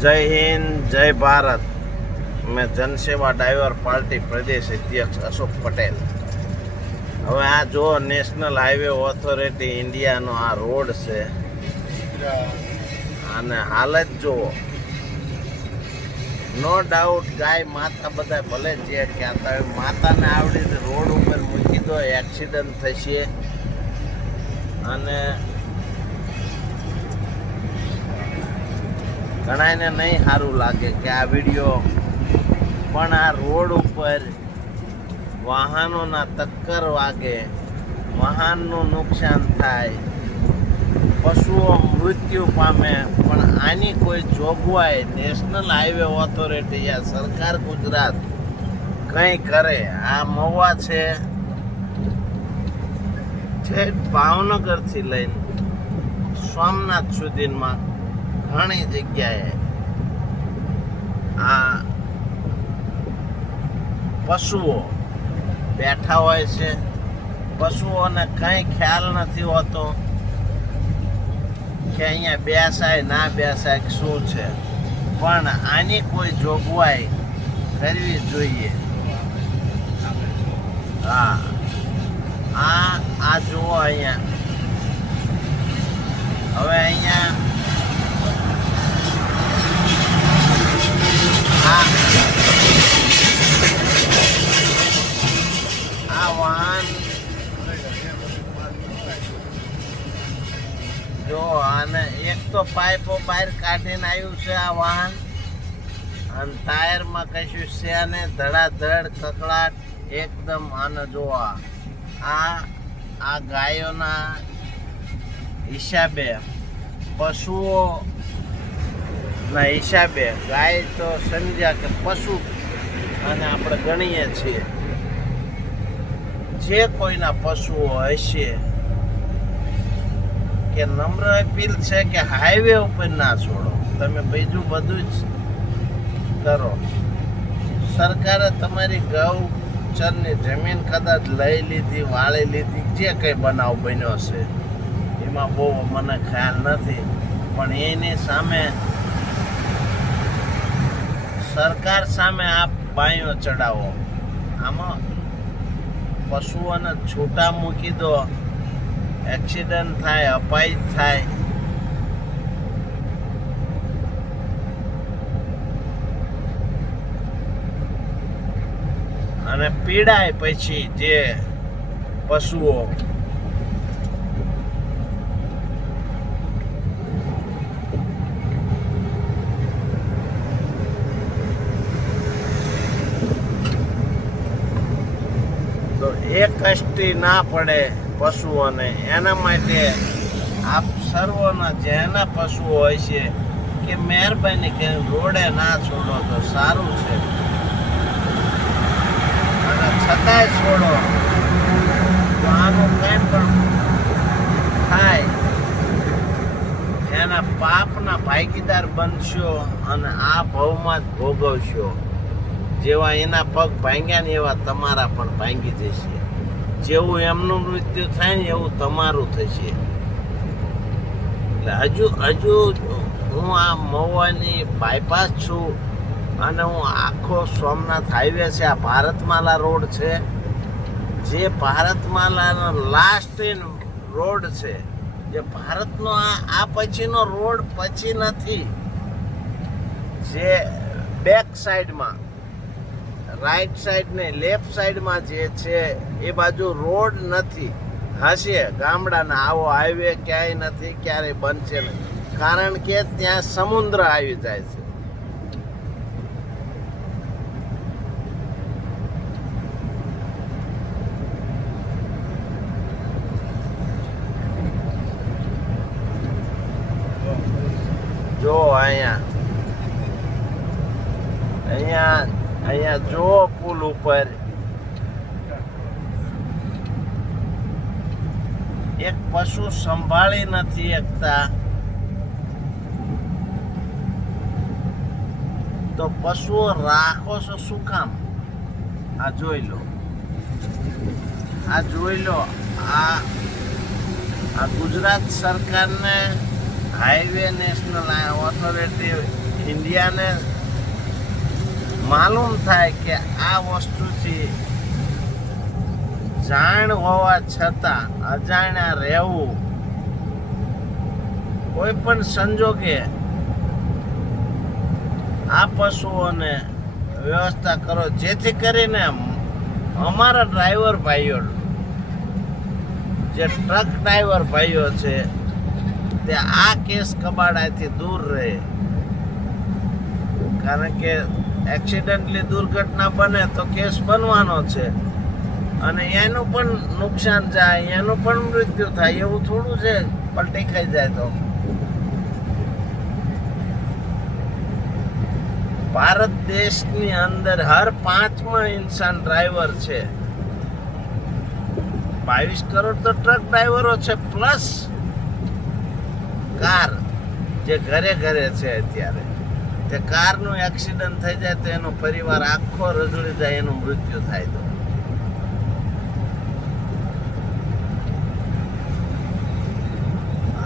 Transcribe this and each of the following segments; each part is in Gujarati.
જય હિન્દ, જય ભારત. મેં જનસેવા ડાયવર પાર્ટી પ્રદેશ અધ્યક્ષ અશોક પટેલ. હવે આ જો નેશનલ હાઈવે ઓથોરિટી ઇન્ડિયાનો આ રોડ છે અને હાલત જુઓ. નો ડાઉટ ગાય માતા બધા ભલે જે કહેતા હોય, માતાને આવડી રોડ ઉપર મૂકી દો, એક્સિડન્ટ થશે. અને ઘણાને નહીં સારું લાગે કે આ વિડીયો, પણ આ રોડ ઉપર વાહનોના ટક્કર વાગે, વાહનનું નુકસાન થાય, પશુઓ મૃત્યુ પામે, પણ આની કોઈ જોગવાઈ નેશનલ હાઈવે ઓથોરિટી યા સરકાર ગુજરાત કંઈ કરે. આ મહુવા છે, છેક ભાવનગરથી લઈને સોમનાથ સુધીમાં ઘણી જગ્યાએ આ પશુઓ બેઠા હોય છે. પશુઓને કંઈ ખ્યાલ નથી હોતો કે અહીંયા બેસાય ના બેસાય શું છે, પણ આની કોઈ જોગવાઈ કરવી જોઈએ. હા, આ જુઓ અહીંયા. હવે અહીંયા આ વાહન જો, અને એક તો પાઇપો બહાર કાઢીને આવ્યું છે આ વાહન, અને ટાયરમાં કશું છે ને, ધડાધડ કકડાટ એકદમ. આને જો આ ગાયોના હિસાબે, પશુઓ ના હિસાબે, ગાય તો સમજ્યા કે પશુ અને આપણે ગણીએ છીએ. જે કોઈના પશુઓ હશે કે નમ્ર અપીલ છે કે હાઈવે ઉપર ના છોડો, તમે બીજું બધું જ કરો. સરકારે તમારી ગૌચરની જમીન કદાચ લઈ લીધી, વાળી લીધી, જે કંઈ બનાવ બન્યો છે એમાં બહુ મને ખ્યાલ નથી, પણ એની સામે સરકાર સામે આપ બાયો ચડાવો. આમાં પશુઓને છૂટા મૂકી દો, એક્સિડન્ટ થાય, અપાહિત થાય. અને પીડાય પછી જે પશુઓ. તો એ કષ્ટી ના પડે પશુઓને, એના માટે આપ સર્વોના જેના પશુઓ હોય છે કે મહેરબાની કે રોડે ના છોડો તો સારું છે. અને છતાંય છોડો તો આનું કંઈ પણ થાય, એના પાપના ભાગીદાર બનશો અને આ ભવમાં જ ભોગવશો. જેવા એના પગ ભાંગ્યા ને એવા તમારા પણ ભાંગી જશે. જેવું એમનું મૃત્યુ થાય ને એવું તમારું થશે. એટલે હજુ હું આ મહુવાની બાયપાસ છું, અને હું આખો સોમનાથ હાઈવે છે, આ ભારતમાલા રોડ છે, જે ભારતમાલાનો લાસ્ટ રોડ છે, જે ભારતનો આ પછીનો રોડ પછી નથી. જે બેક સાઈડમાં, રાઈટ સાઈડ ને લેફ્ટ સાઈડમાં જે છે એ બાજુ રોડ નથી. હશે ગામડાના, આવો હાઈવે ક્યાંય નથી, ક્યારેય બનશે નહીં, કારણ કે ત્યાં સમુદ્ર આવી જાય છે. જો અહીંયા જો પુલ ઉપર એક પશુ સંભાળી નથી શકતા, તો પશુઓ રાખો છો શું કામ? આ જોઈ લો, આ ગુજરાત સરકારને હાઈવે નેશનલ ઓથોરિટી ઇન્ડિયાને માલુમ થાય કે આ વસ્તુથી જાણ હોવા છતાં અજાણ્યા રહેવું કોઈ પણ સંજોગે આ પશુઓને વ્યવસ્થા કરો, જેથી કરીને અમારા ડ્રાઈવર ભાઈઓ, જે ટ્રક ડ્રાઈવર ભાઈઓ છે, તે આ કેસ કબાડાથી દૂર રહે. કારણ કે એક્સિડન્ટલી દુર્ઘટના બને તો કેસ બનવાનો છે અને એનું પણ નુકસાન જાય, એનું પણ મૃત્યુ થાય. એવું થોડું છે પલટી ખાઈ જાય તો. ભારત દેશની અંદર હર 5મા ઇન્સાન ડ્રાઈવર છે. 22 કરોડ તો ટ્રક ડ્રાઈવરો છે, પ્લસ કાર જે ઘરે ઘરે છે અત્યારે. તે કારનું એક્સિડન્ટ થઈ જાય તો એનો પરિવાર આખો રજળી જાય, એનું મૃત્યુ થાય. તો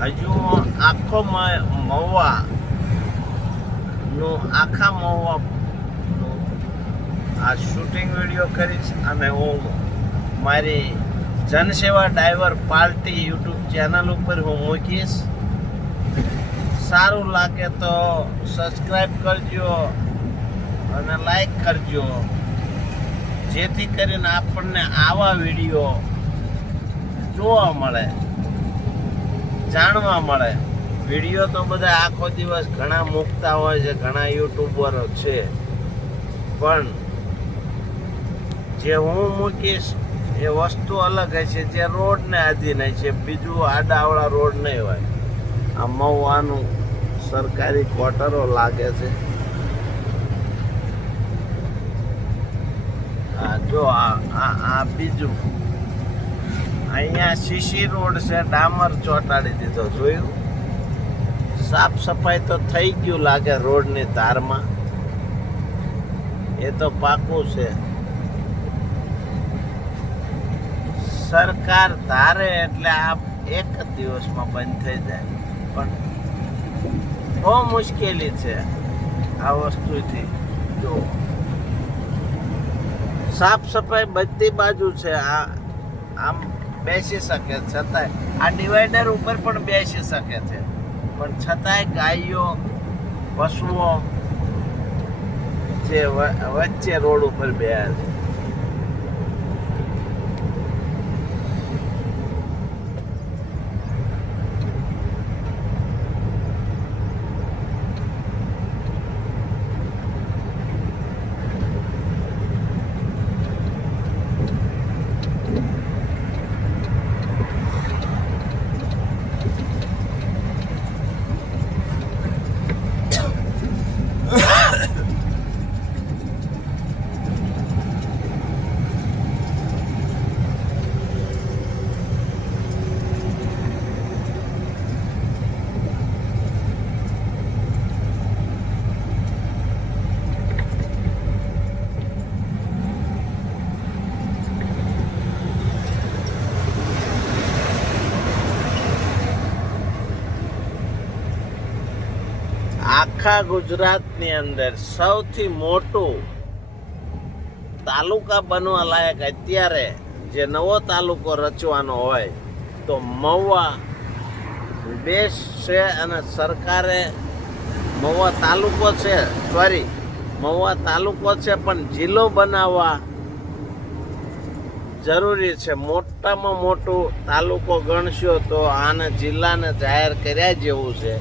હજુ આખો મહુવા આખા મહુવાનું આ શૂટિંગ વિડીયો કરીશ અને હું મારી જનસેવા ડ્રાઈવર પાર્ટી યુટ્યુબ ચેનલ ઉપર હું મૂકીશ. સારું લાગે તો સબસ્ક્રાઈબ કરજો અને લાઈક કરજો, જેથી કરીને આપણને આવા વિડીયો જોવા મળે, જાણવા મળે. વિડીયો તો બધા આખો દિવસ ઘણા મૂકતા હોય છે, ઘણા યુટ્યુબરો છે, પણ જે હું મૂકીશ એ વસ્તુ અલગ હશે, જે રોડને આધીન છે. બીજું આડાવડા રોડ નહીં હોય. આ મહુવાનું સરકારી ક્વાર્ટરો લાગે છે. જો આ બીજું અહીંયા સીસી રોડ છે, ડામર ચોટાડી દીધો. જોયું? સાફ સફાઈ તો થઈ ગયું લાગે રોડની ધારમાં, એ તો પાકું છે. સરકાર ધારે એટલે આ એક જ દિવસમાં બંધ થઈ જાય, પણ બહુ મુશ્કેલી છે આ વસ્તુથી. જો સાફ સફાઈ બધી બાજુ છે. આમ બેસી શકે, છતાંય આ ડિવાઈડર ઉપર પણ બેસી શકે છે, પણ છતાંય ગાયો પશુઓ જે વચ્ચે રોડ ઉપર બેસે છે. આખા ગુજરાતની અંદર સૌથી મોટું તાલુકા બનવા લાયક અત્યારે જે નવો તાલુકો રચવાનો હોય તો મહુવા બેસ્ટ છે. અને સરકારે મહુવા તાલુકો છે, મહુવા તાલુકો છે, પણ જિલ્લો બનાવવા જરૂરી છે. મોટામાં મોટું તાલુકો ગણશો તો આને જિલ્લાને જાહેર કર્યા જેવું છે.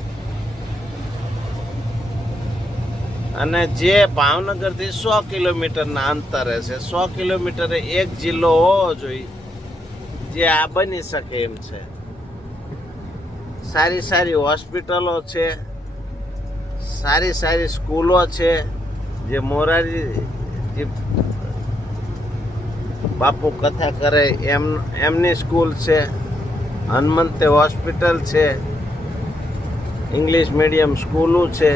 અને જે ભાવનગરથી 100 કિલોમીટરના અંતરે છે, 100 કિલોમીટરે એક જિલ્લો હોવો જોઈએ, જે આ બની શકે એમ છે. સારી સારી હોસ્પિટલો છે, સારી સારી સ્કૂલો છે. જે મોરારી બાપુ કથા કરે એમની સ્કૂલ છે, હનુમંતે હોસ્પિટલ છે, ઇંગ્લિશ મીડિયમ સ્કૂલો છે.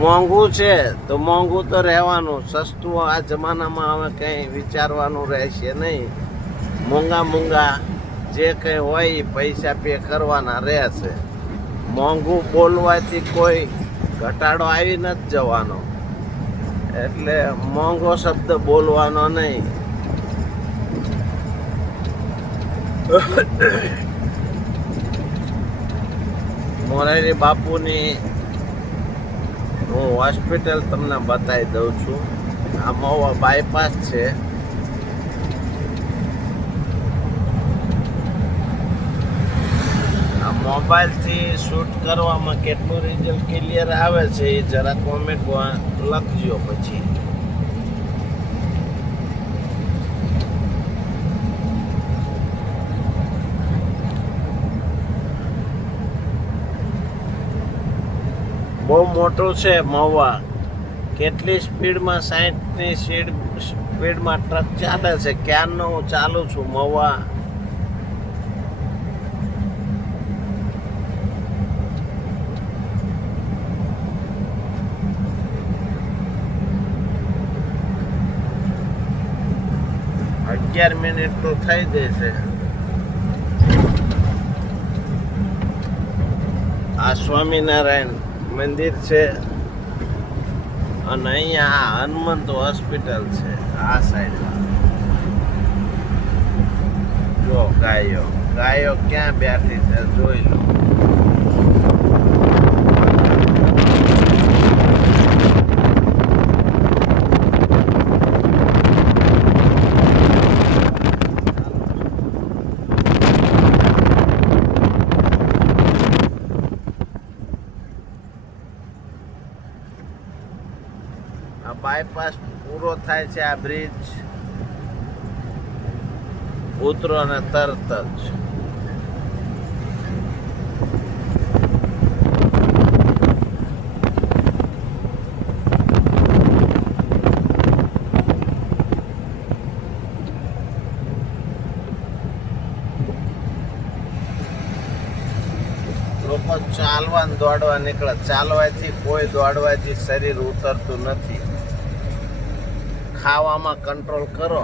મોંઘું છે તો મોંઘું તો રહેવાનું, સસ્તું આ જમાનામાં હવે કંઈ વિચારવાનું રહેશે નહીં. મોંઘા જે કંઈ હોય એ પૈસા પે કરવાના રહેશે. મોંઘું બોલવાથી કોઈ ઘટાડો આવી નથી જવાનો, એટલે મોંઘો શબ્દ બોલવાનો નહીં. મોરારી બાપુની હું હોસ્પિટલ તમને બતાવી દઉં છું. આ મહુવા બાયપાસ છે. આ મોબાઈલથી શૂટ કરવામાં કેટલું રિઝલ્ટ ક્લિયર આવે છે એ જરા કોમેન્ટમાં લખજો. પછી બહુ મોટું છે મહુવા. કેટલી સ્પીડમાં 60ની સ્પીડમાં ટ્રક ચાલે છે. ક્યારનો હું ચાલુ છું મહુવા. મિનિટ તો થઈ જશે. આ સ્વામિનારાયણ મંદિર છે અને અહીંયા આ હનુમંત હોસ્પિટલ છે. આ સાઈડ જો ગાયો ક્યાં બેઠી છે જોઈ લો. બાયપાસ પૂરો થાય છે. આ બ્રિજ ઉતરો અને તરત જ લોકો ચાલવા દોડવા નીકળે. ચાલવાથી કોઈ દોડવાથી શરીર ઉતરતું નથી. ખાવામાં કંટ્રોલ કરો,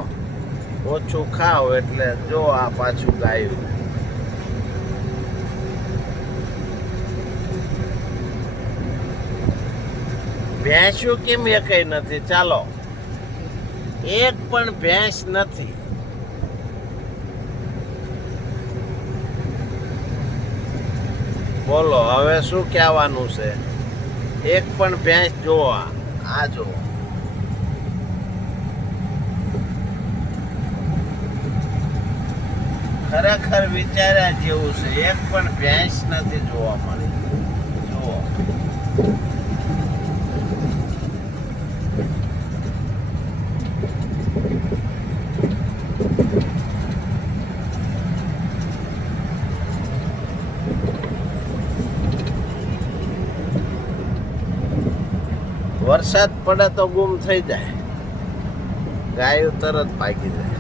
ઓછું ખાઓ. એટલે જો આ પાછું ગાયું. ભેંસું કેમ એકય નથી? ચાલો, એક પણ ભેંસ નથી. બોલો હવે શું કહેવાનું છે? એક પણ ભેંસ જોવો. આ જો ખરેખર વિચાર્યા જેવું છે. એક પણ ભેંસ નથી જોવા મળી. જુઓ, વરસાદ પડે તો ગુમ થઈ જાય. ગાયો તરત ભાગી જાય.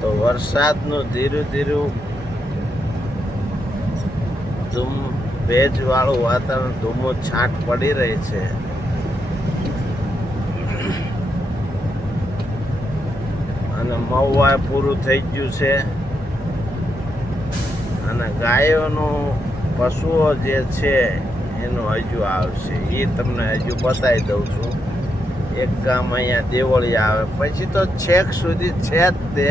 તો વરસાદનું ધીરું ધીરું ભેજવાળું વાતાવરણ, ધૂમો છાંટ પડી રહી છે. અને મહુવા પૂરું થઈ ગયું છે. અને ગાયોનું પશુઓ જે છે એનું હજુ આવશે. એ તમને હજુ બતાવી દઉં છું. એક ગામ અહીંયા દેવળી આવે, પછી તો છેક સુધી છે જ તે.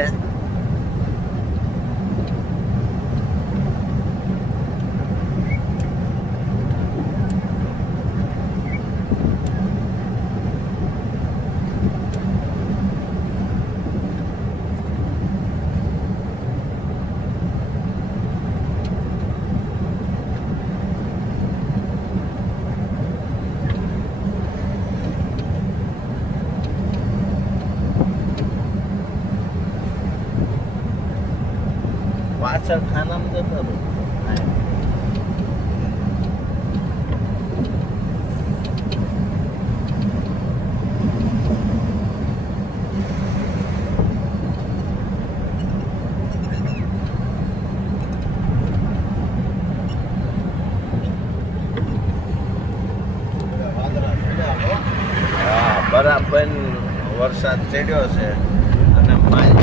પાછળ ખાનામાં જતો રહો. વરસાદ ચડ્યો છે અને માય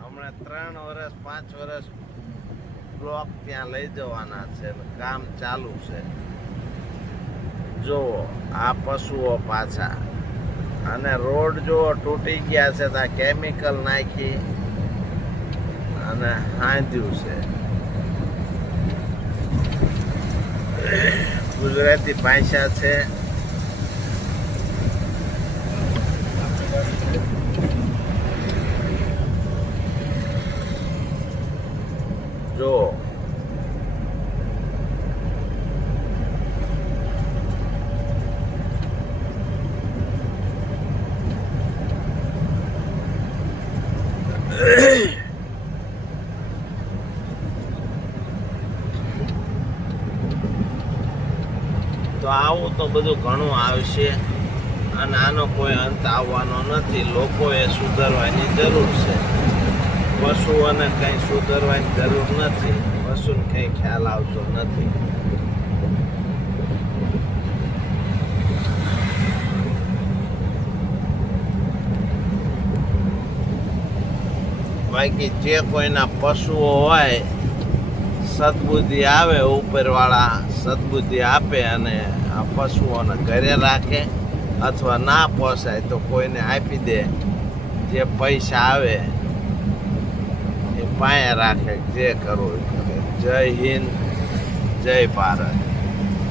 હમણાં 3 વર્ષ 5 વર્ષ બ્લોક ત્યાં લઈ જવાના છે, કામ ચાલુ છે. જો આ પશુઓ પાછા, અને રોડ જો તૂટી ગયા છે તો કેમિકલ નાખી અને હાંધ્યું છે. ગુજરાતી ભાષા છે. જો તો આવું તો બધું ઘણું આવશે અને આનો કોઈ અંત આવવાનો નથી. લોકોએ સુધરવાની જરૂર છે. પશુઓને કંઈ સુધરવાની જરૂર નથી. પશુને કંઈ ખ્યાલ આવતો નથી. બાકી જે કોઈના પશુઓ હોય, સદબુદ્ધિ આવે, ઉપરવાળા સદબુદ્ધિ આપે અને આ પશુઓને ઘરે રાખે અથવા ના પોસાય તો કોઈને આપી દે. જે પૈસા આવે એ પાયા રાખે, જે કરવું એ કરે. જય હિન્દ, જય ભારત.